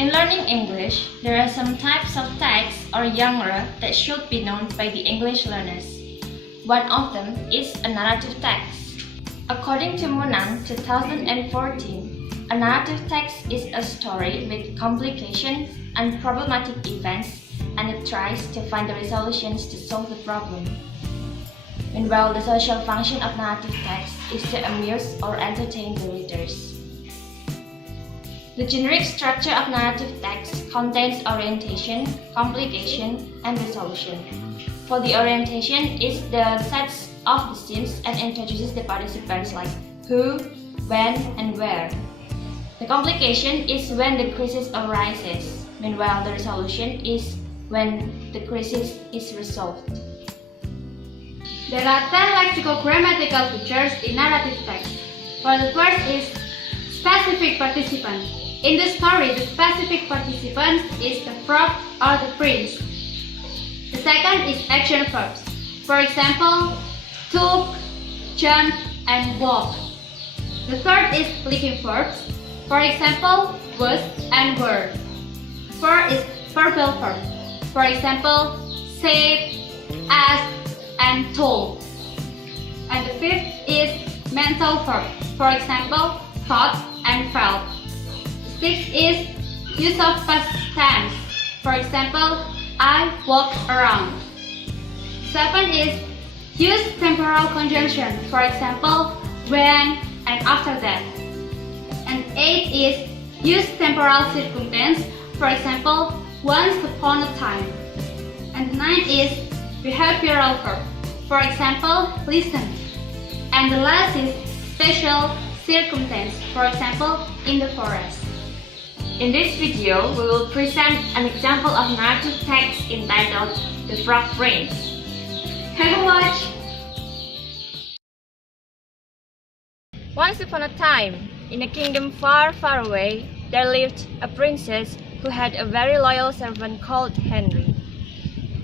In learning English, there are some types of text or genre that should be known by the English learners. One of them is a narrative text. According to Munang 2014, a narrative text is a story with complications and problematic events, and it tries to find the resolutions to solve the problem. Meanwhile, the social function of narrative text is to amuse or entertain the readers. The generic structure of narrative text contains orientation, complication, and resolution. For the orientation, it sets off the scenes and introduces the participants like who, when, and where. The complication is when the crisis arises. Meanwhile, the resolution is when the crisis is resolved. There are 10 lexical-grammatical features in narrative text. For the first is specific participant. In the story, the specific participant is the frog or the prince. The second is action verbs. For example, took, jumped, and walked. The third is linking verbs. For example, was and were. Fourth is verbal verb. For example, said, asked, and told. And the fifth is mental verb. For example, thought and felt. The sixth is use of past tense. For example, I walked around. Seven is use temporal conjunction. For example, when and after that. And 8 is use temporal circumstance. For example, once upon a time. And 9 is behavioral verb. For example, listen. And the last is special circumstance. For example, in the forest. In this video, we will present an example of narrative text entitled The Frog Prince. Have a watch! Once upon a time, in a kingdom far, far away, there lived a princess who had a very loyal servant called Henry.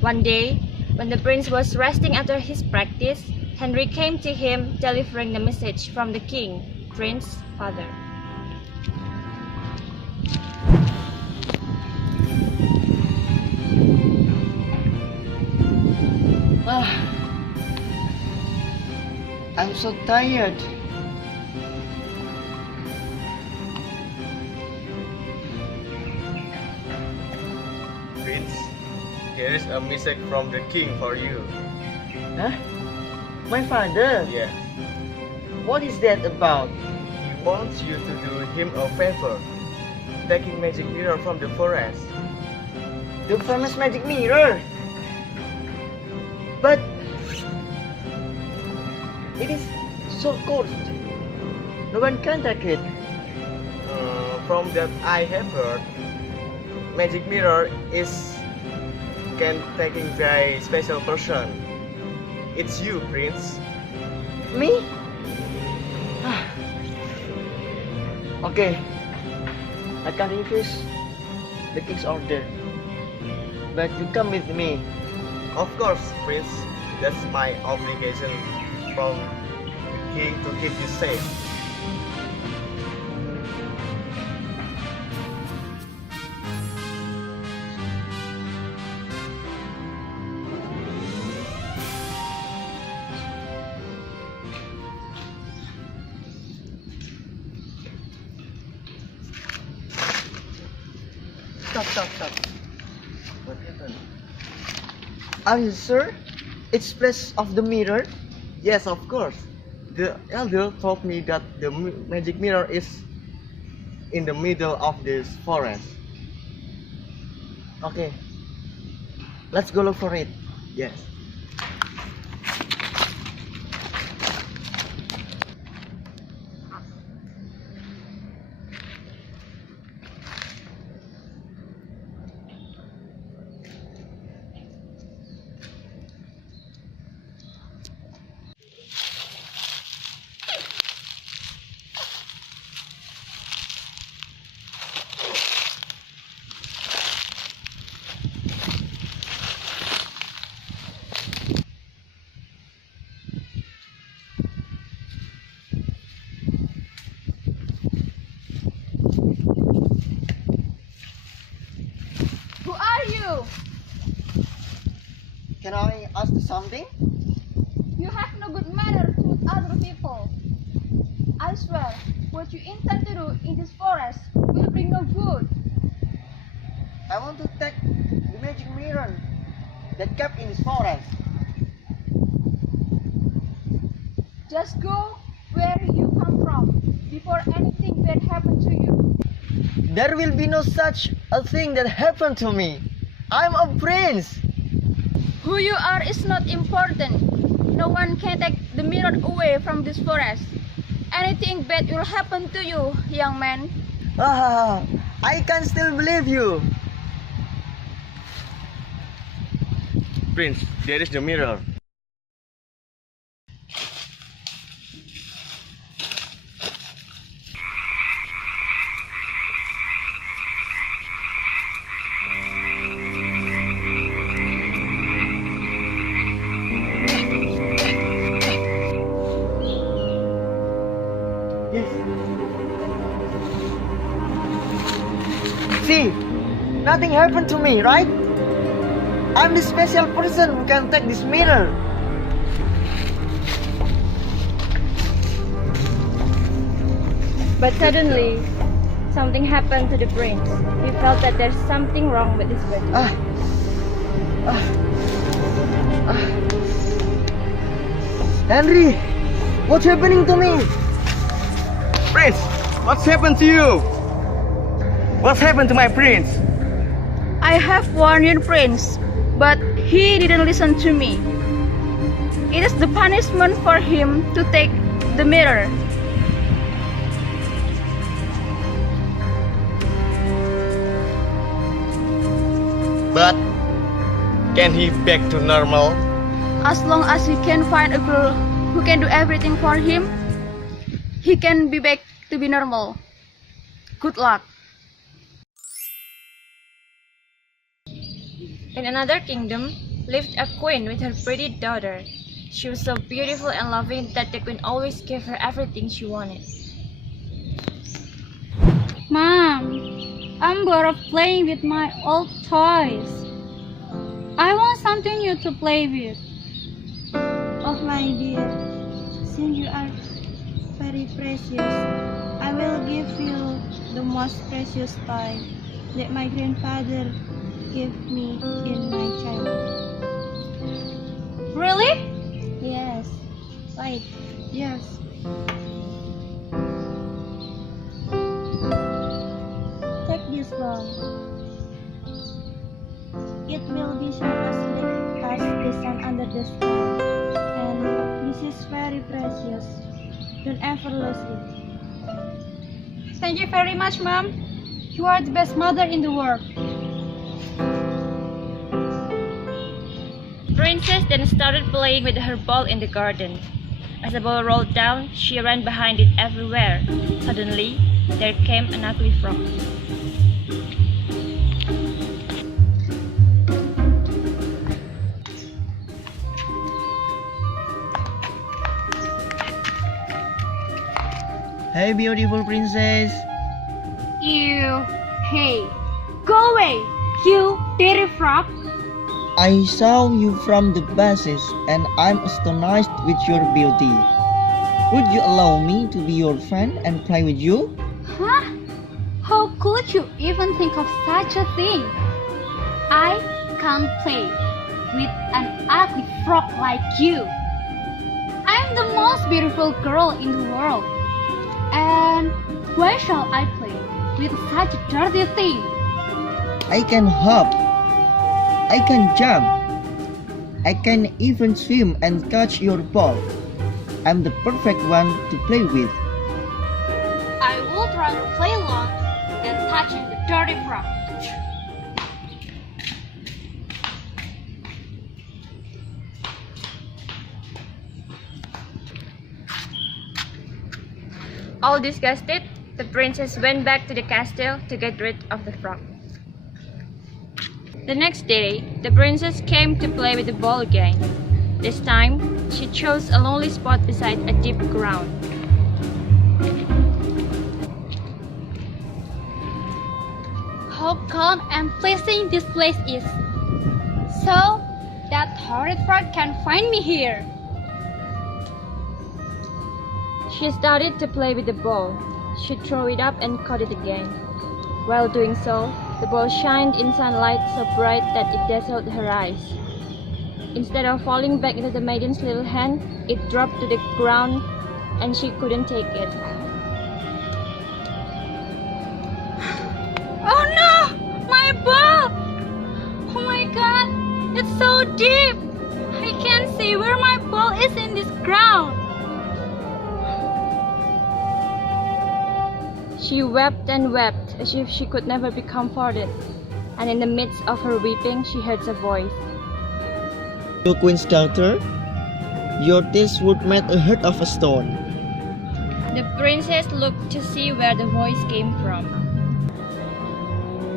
One day, when the prince was resting after his practice, Henry came to him delivering the message from the king, prince's father. I'm so tired. Prince, here is a message from the king for you. Huh? My father? Yes, What is that about? he wants you to do him a favor, taking magic mirror from the forest. The famous magic mirror. But it is so cold. No one can take it. From that I have heard, magic mirror can taking very special person. It's you, Prince. Me? Okay. I can refuse the king's order. But you come with me. Of course, Prince. That's my obligation from the king to keep you safe. Stop. What happened? Are you sure? It's place of the mirror? Yes, of course. The elder told me that the magic mirror is in the middle of this forest. Okay. Let's go look for it. Yes. Can I ask you something? You have no good manner to other people. I swear, what you intend to do in this forest will bring no good. I want to take the magic mirror that kept in this forest. Just go where you come from before anything bad happens to you. There will be no such a thing that happened to me. I'm a prince. Who you are is not important. No one can take the mirror away from this forest. Anything bad will happen to you, young man. I can still believe you. Prince, there is the mirror. See, nothing happened to me, right? I'm the special person who can take this mirror. But suddenly, something happened to the prince. He felt that there's something wrong with his body. Henry, what's happening to me? Prince, what's happened to you? What's happened to my prince? I have warned your prince, but he didn't listen to me. It is the punishment for him to take the mirror. But can he back to normal? As long as he can find a girl who can do everything for him, he can be back to be normal. Good luck. In another kingdom lived a queen with her pretty daughter. She was so beautiful and loving that the queen always gave her everything she wanted. Mom, I'm bored of playing with my old toys. I want something new to play with. Oh my dear, since you are very precious, I will give you the most precious toy that my grandfather gave me in my childhood. Really? Yes, wait, yes. Take this one. It will be shine as big as the sun under the sky. And this is very precious. Don't ever lose it. Thank you very much, Mom. You are the best mother in the world. Princess then started playing with her ball in the garden. As the ball rolled down, she ran behind it everywhere. Suddenly, there came an ugly frog. Hey, beautiful princess. Ew. Hey, go away, you dirty frog. I saw you from the buses and I'm astonished with your beauty. Would you allow me to be your friend and play with you? Huh? How could you even think of such a thing? I can't play with an ugly frog like you. I'm the most beautiful girl in the world. And why shall I play with such a dirty thing? I can hop. I can jump. I can even swim and catch your ball. I'm the perfect one to play with. I would rather play alone than touching the dirty frog. All disgusted, the princess went back to the castle to get rid of the frog. The next day, the princess came to play with the ball again. This time, she chose a lonely spot beside a deep ground. How calm and pleasing this place is. So, That horrid frog can't find me here. She started to play with the ball. She threw it up and caught it again. While doing so, the ball shined in sunlight so bright that it dazzled her eyes. Instead of falling back into the maiden's little hand, it dropped to the ground and she couldn't take it. Oh no! My ball! Oh my god! It's so deep! I can't see where my ball is in this ground. She wept and wept as if she could never be comforted, and in the midst of her weeping she heard a voice. "You queen's daughter, your tears would melt a heart of a stone." The princess looked to see where the voice came from.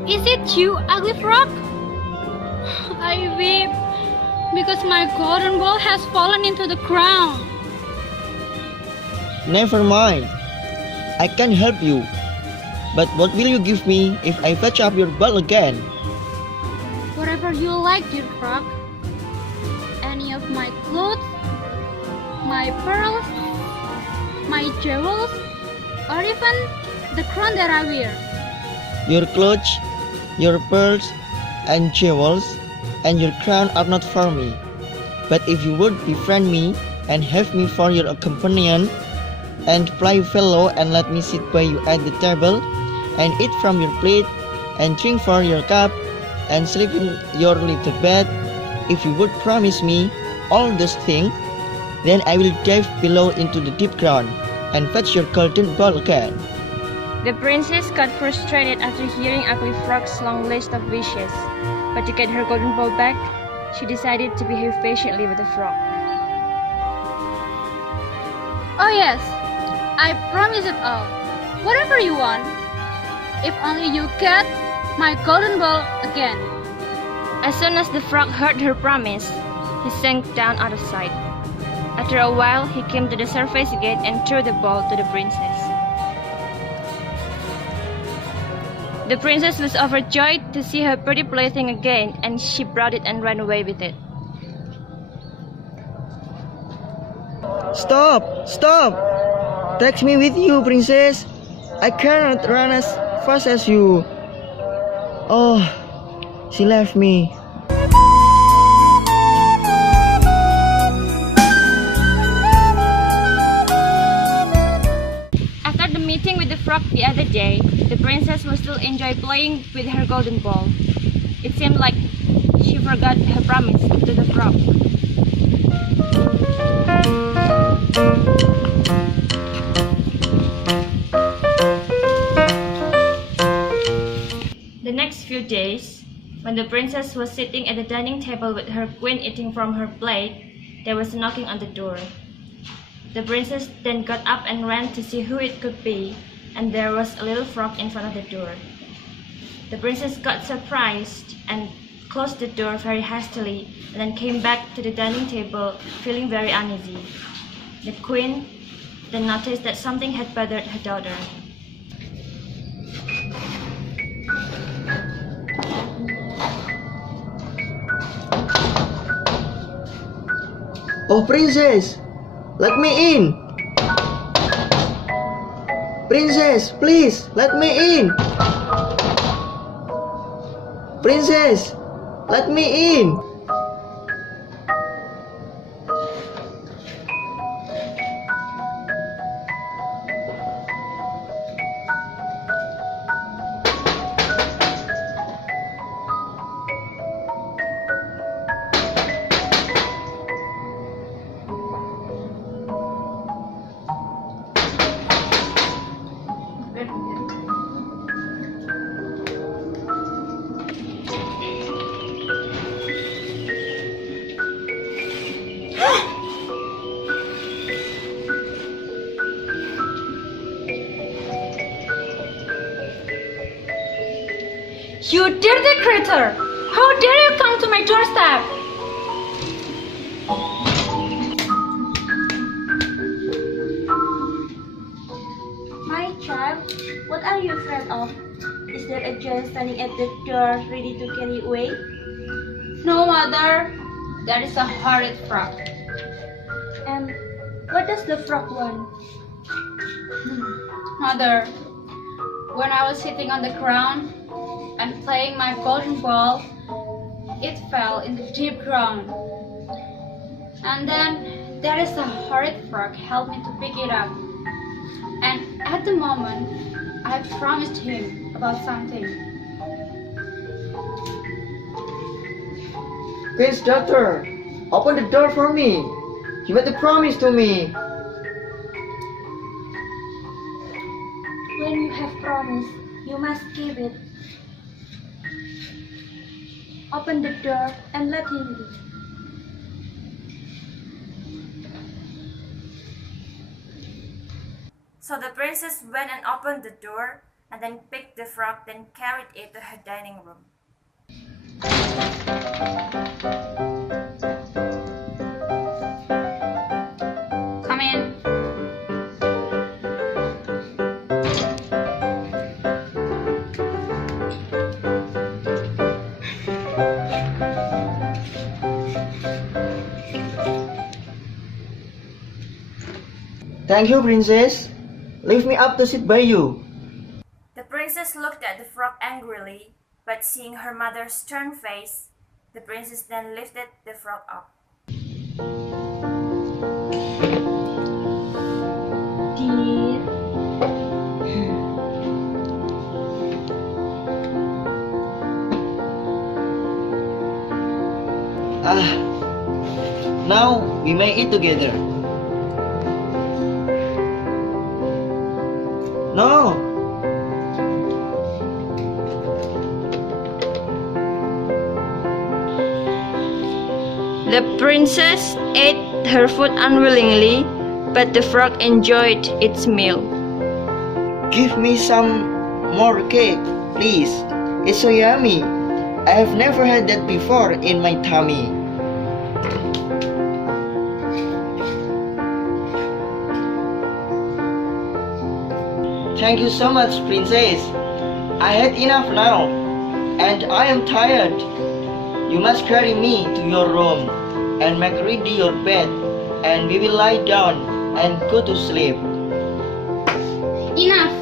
Is it you, ugly frog? I weep because my golden ball has fallen into the ground. "Never mind, I can help you. But what will you give me if I fetch up your ball again?" Whatever you like, dear frog. Any of my clothes, my pearls, my jewels, or even the crown that I wear. Your clothes, your pearls, and jewels, and your crown are not for me. But if you would befriend me and have me for your companion, and play fellow and let me sit by you at the table, and eat from your plate, and drink from your cup, and sleep in your little bed, if you would promise me all those things, then I will dive below into the deep ground and fetch your golden ball again. The princess got frustrated after hearing Ugly Frog's long list of wishes, but to get her golden ball back, she decided to behave patiently with the frog. Oh yes, I promise it all. Whatever you want. If only you get my golden ball again. As soon as the frog heard her promise, he sank down out of sight. After a while, he came to the surface again and threw the ball to the princess. The princess was overjoyed to see her pretty plaything again, and she brought it and ran away with it. "Stop! Stop! Take me with you, princess. I cannot run as fast as you." Oh, she left me. After the meeting with the frog the other day, the princess was still enjoy playing with her golden ball. It seemed like she forgot her promise to the frog. The next few days, when the princess was sitting at the dining table with her queen eating from her plate, there was a knocking on the door. The princess then got up and ran to see who it could be, and there was a little frog in front of the door. The princess got surprised and closed the door very hastily, and then came back to the dining table feeling very uneasy. The queen then noticed that something had bothered her daughter. "Oh, princess, let me in! Princess, please, let me in! Princess, let me in!" You dirty creature! How dare you come to my doorstep? My child, what are you afraid of? Is there a giant standing at the door ready to carry you away? No, mother. there is a horrid frog. And what does the frog want? Mother, when I was sitting on the ground and playing my golden ball, it fell in the deep ground. And then there is a horrid frog helped me to pick it up. And at the moment, I promised him about something. Please, doctor, open the door for me. You made a promise to me. When you have promised, you must keep it. Open the door and let him in. So the princess went and opened the door and then picked the frog, then carried it to her dining room. Come in. Thank you, princess. Leave me up to sit by you. The princess looked at the frog angrily, but seeing her mother's stern face, the princess then lifted the frog up. Dear, Now we may eat together. No. The princess ate her food unwillingly, but the frog enjoyed its meal. Give me some more cake, please. It's so yummy. I have never had that before in my tummy. Thank you so much, princess. I had enough now, and I am tired. You must carry me to your room and make ready your bed, and we will lie down and go to sleep. Enough!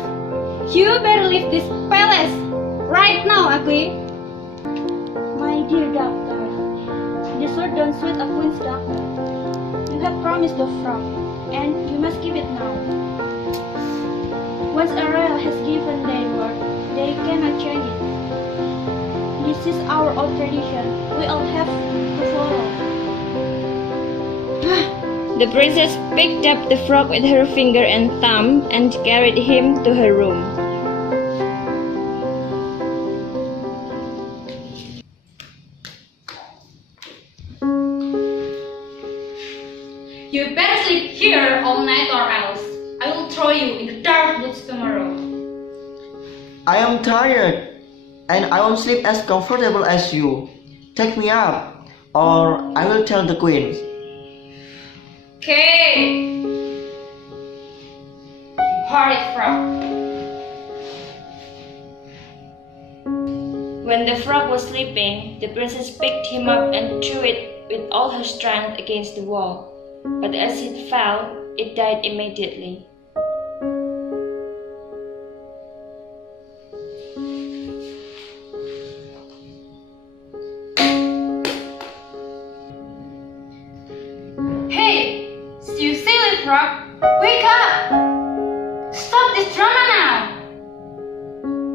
You better leave this palace right now, ugly. my dear doctor, the sword don't suit a queen's doctor. You have promised the frog, and you must keep it now. Once a royal has given their word, they cannot change it. This is our old tradition. We all have to follow. The princess picked up the frog with her finger and thumb and carried him to her room. You better sleep here all night or else I will throw you in the dark woods tomorrow. I am tired, and I won't sleep as comfortable as you. Take me up, or I will tell the queen. Okay. Horrid frog. When the frog was sleeping, the princess picked him up and threw it with all her strength against the wall. But as it fell, it died immediately. Hey, you silly frog, wake up! Stop this drama now!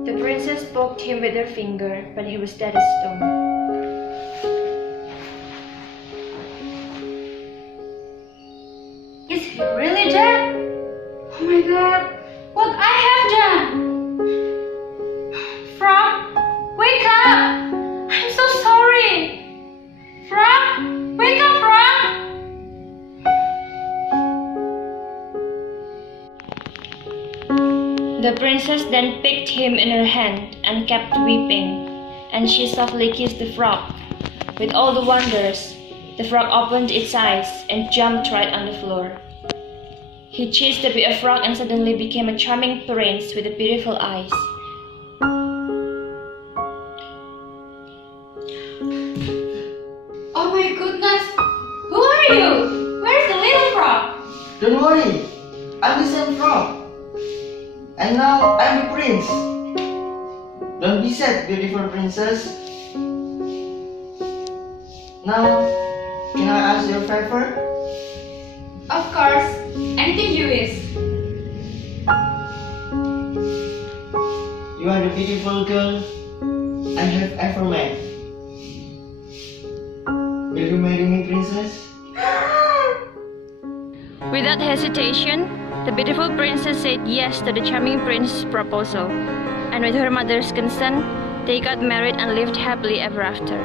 The princess poked him with her finger, but he was dead as stone. Is he really dead? Oh my god, what I have done! Frog, wake up! I'm so sorry! Frog, wake up, frog! The princess then picked him in her hand and kept weeping, and she softly kissed the frog. With all the wonders, the frog opened its eyes and jumped right on the floor. He ceased to be a frog and suddenly became a charming prince with beautiful eyes. Oh my goodness! Don't be sad, beautiful princess. Now, can I ask you a favor? Of course, anything you wish. You are the beautiful girl I have ever met. Will you marry me, princess? Without hesitation, the beautiful princess said yes to the charming prince's proposal, and with her mother's consent, they got married and lived happily ever after.